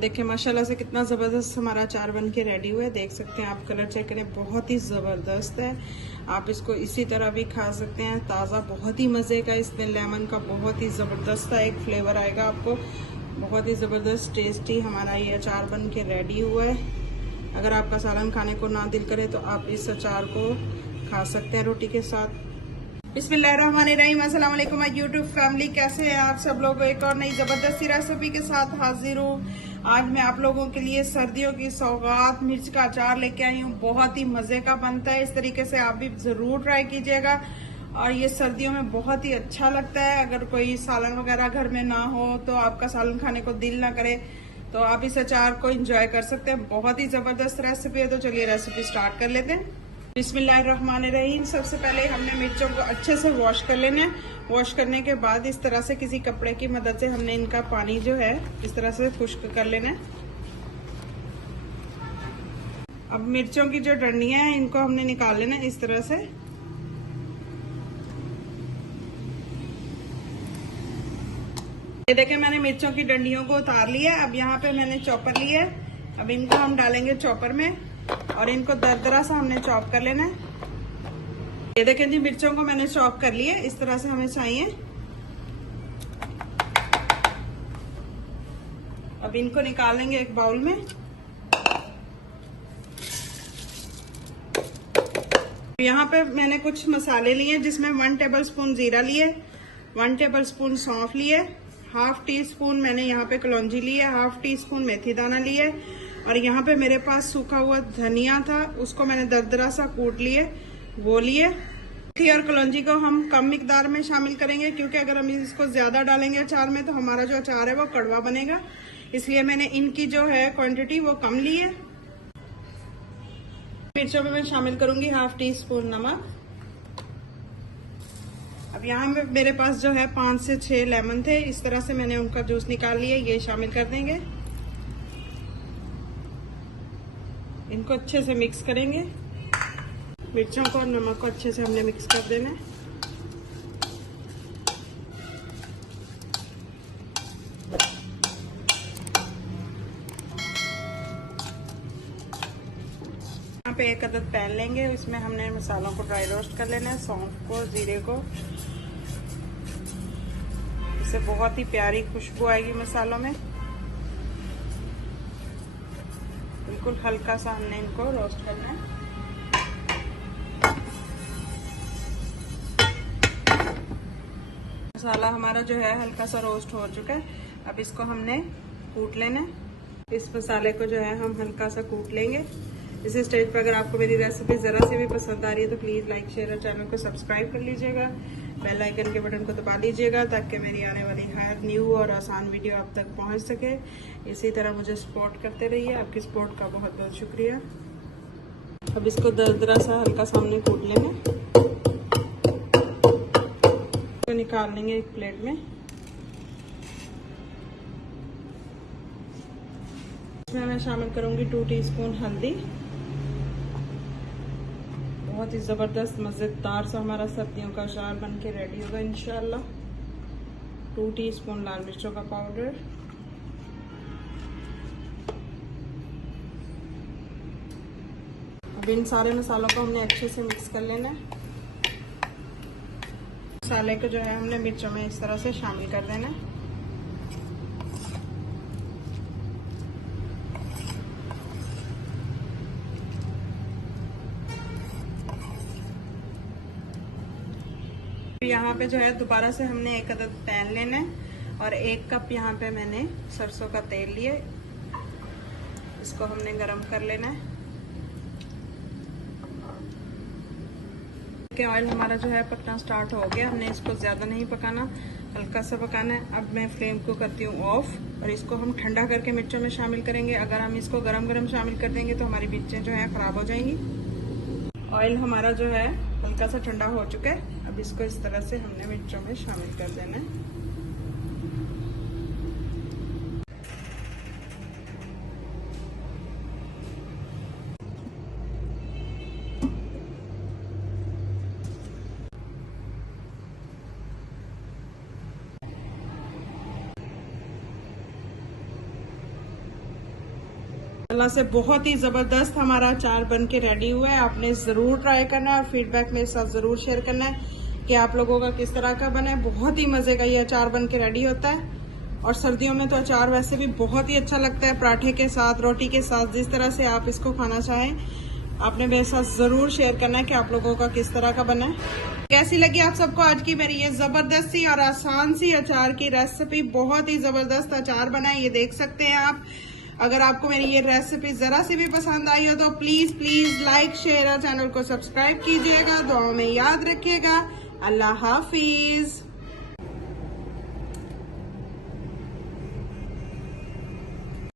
देखिए माशाल्लाह से कितना ज़बरदस्त हमारा अचार बन के रेडी हुआ है। देख सकते हैं आप, कलर चेक करें, बहुत ही ज़बरदस्त है। आप इसको इसी तरह भी खा सकते हैं ताज़ा, बहुत ही मज़े का। इसमें लेमन का बहुत ही ज़बरदस्त एक फ्लेवर आएगा आपको। बहुत ही ज़बरदस्त टेस्टी हमारा ये अचार बन के रेडी हुआ है। अगर आपका सालन खाने को ना दिल करे तो आप इस अचार को खा सकते हैं रोटी के साथ। बिस्मिल्लाहिर्रहमानिर्रहीम, अस्सलाम वालेकुम माय यूट्यूब फैमिली। कैसे हैं आप सब लोग? एक और नई ज़बरदस्ती रेसिपी के साथ हाजिर हूँ। आज मैं आप लोगों के लिए सर्दियों की सौगात मिर्च का अचार लेके आई हूँ। बहुत ही मज़े का बनता है। इस तरीके से आप भी ज़रूर ट्राई कीजिएगा और ये सर्दियों में बहुत ही अच्छा लगता है। अगर कोई सालन वगैरह घर में ना हो तो आपका सालन खाने को दिल ना करे तो आप इस अचार को एंजॉय कर सकते हैं। बहुत ही ज़बरदस्त रेसिपी है। तो चलिए रेसिपी स्टार्ट कर लेते हैं। बिस्मिल्लाहिर्रहमानिर्रहीम। सबसे पहले हमने मिर्चों को अच्छे से वॉश कर लेना है। वॉश करने के बाद इस तरह से किसी कपड़े की मदद से हमने इनका पानी जो है इस तरह से खुश्क कर लेना है। अब मिर्चों की जो डंडियां हैं इनको हमने निकाल लेना है इस तरह से। ये देखिए मैंने मिर्चों की डंडियों को उतार लिया। अब यहाँ पे मैंने चॉपर लिया है। अब इनको हम डालेंगे चॉपर में और इनको दरदरा सा हमने चॉप कर लेना है। ये देखें जी, मिर्चों को मैंने चॉप कर लिया। इस तरह से हमें चाहिए। अब इनको निकाल लेंगे एक बाउल में। यहाँ पे मैंने कुछ मसाले लिए जिसमें 1 टेबलस्पून जीरा लिए, 1 टेबलस्पून सौंफ लिए, हाफ टी स्पून मैंने यहाँ पे कलौंजी ली है, हाफ टी स्पून मेथी दाना लिए और यहाँ पे मेरे पास सूखा हुआ धनिया था, उसको मैंने दरदरा सा कूट लिए, वो लिए। मेथी और कलौंजी को हम कम मिकदार में शामिल करेंगे क्योंकि अगर हम इसको ज्यादा डालेंगे अचार में तो हमारा जो अचार है वो कड़वा बनेगा, इसलिए मैंने इनकी जो है क्वांटिटी वो कम ली है। मिर्चों में मैं शामिल करूंगी हाफ टी स्पून नमक। अब यहाँ मेरे पास जो है 5 से 6 लेमन थे, इस तरह से मैंने उनका जूस निकाल लिया, ये शामिल कर देंगे। इनको अच्छे से मिक्स करेंगे। मिर्चों को और नमक को अच्छे से हमने मिक्स कर देना है। यहाँ पे एक अदद पैन लेंगे, इसमें हमने मसालों को ड्राई रोस्ट कर लेना है। सौंफ को, जीरे को, इससे बहुत ही प्यारी खुशबू आएगी मसालों में। बिल्कुल हल्का सा हमने इनको रोस्ट करना है। मसाला हमारा जो है हल्का सा रोस्ट हो चुका है। अब इसको हमने कूट लेना है। इस मसाले को जो है हम हल्का सा कूट लेंगे। इस स्टेज पर अगर आपको मेरी रेसिपी जरा सी भी पसंद आ रही है तो प्लीज लाइक, शेयर और चैनल को सब्सक्राइब कर लीजिएगा। बेल आइकन के बटन को दबा दीजिएगा ताकि मेरी आने वाली हर न्यू और आसान वीडियो आप तक पहुंच सके। इसी तरह मुझे सपोर्ट करते रहिए। आपकी सपोर्ट का बहुत बहुत शुक्रिया। अब इसको दरदरा सा हल्का सामने कूट लेंगे, तो निकाल लेंगे एक प्लेट में। इसमें मैं शामिल करूंगी 2 टीस्पून हल्दी। बहुत ही जबरदस्त मजेदार सा हमारा सर्दियों का अचार बन के रेडी होगा इंशाल्लाह। 2 टीस्पून लाल मिर्चों का पाउडर, अब इन सारे मसालों को हमने अच्छे से मिक्स कर लेना है। मसाले को जो है हमने मिर्चों में इस तरह से शामिल कर देना है। यहाँ पे जो है दोबारा से हमने एक अदद पैन लेना है और 1 कप यहाँ पे मैंने सरसों का तेल लिए, इसको हमने गरम कर लेना है। ऑयल हमारा जो है पकना स्टार्ट हो गया। हमने इसको ज्यादा नहीं पकाना, हल्का सा पकाना है। अब मैं फ्लेम को करती हूँ ऑफ और इसको हम ठंडा करके मिर्चों में शामिल करेंगे। अगर हम इसको गरम गरम शामिल कर देंगे तो हमारी मिर्चें जो है खराब हो जाएंगी। ऑयल हमारा जो है हल्का सा ठंडा हो चुका है। अब इसको इस तरह से हमने मिर्चों में शामिल कर देना है। अल्लाह से बहुत ही ज़बरदस्त हमारा अचार बन के रेडी हुआ है। आपने ज़रूर ट्राई करना है और फीडबैक मेरे साथ ज़रूर शेयर करना है कि आप लोगों का किस तरह का बना है। बहुत ही मज़े का ये अचार बन के रेडी होता है और सर्दियों में तो अचार वैसे भी बहुत ही अच्छा लगता है, पराठे के साथ, रोटी के साथ, जिस तरह से आप इसको खाना चाहें। आपने मेरे साथ ज़रूर शेयर करना है कि आप लोगों का किस तरह का बना है। कैसी लगी आप सबको आज की मेरी ये ज़बरदस्त सी और आसान सी अचार की रेसिपी। बहुत ही ज़बरदस्त अचार बना है, ये देख सकते हैं आप। अगर आपको मेरी ये रेसिपी ज़रा सी भी पसंद आई हो तो प्लीज़ लाइक, शेयर और चैनल को सब्सक्राइब कीजिएगा। दुआओं में याद रखिएगा। अल्लाह हाफिज़।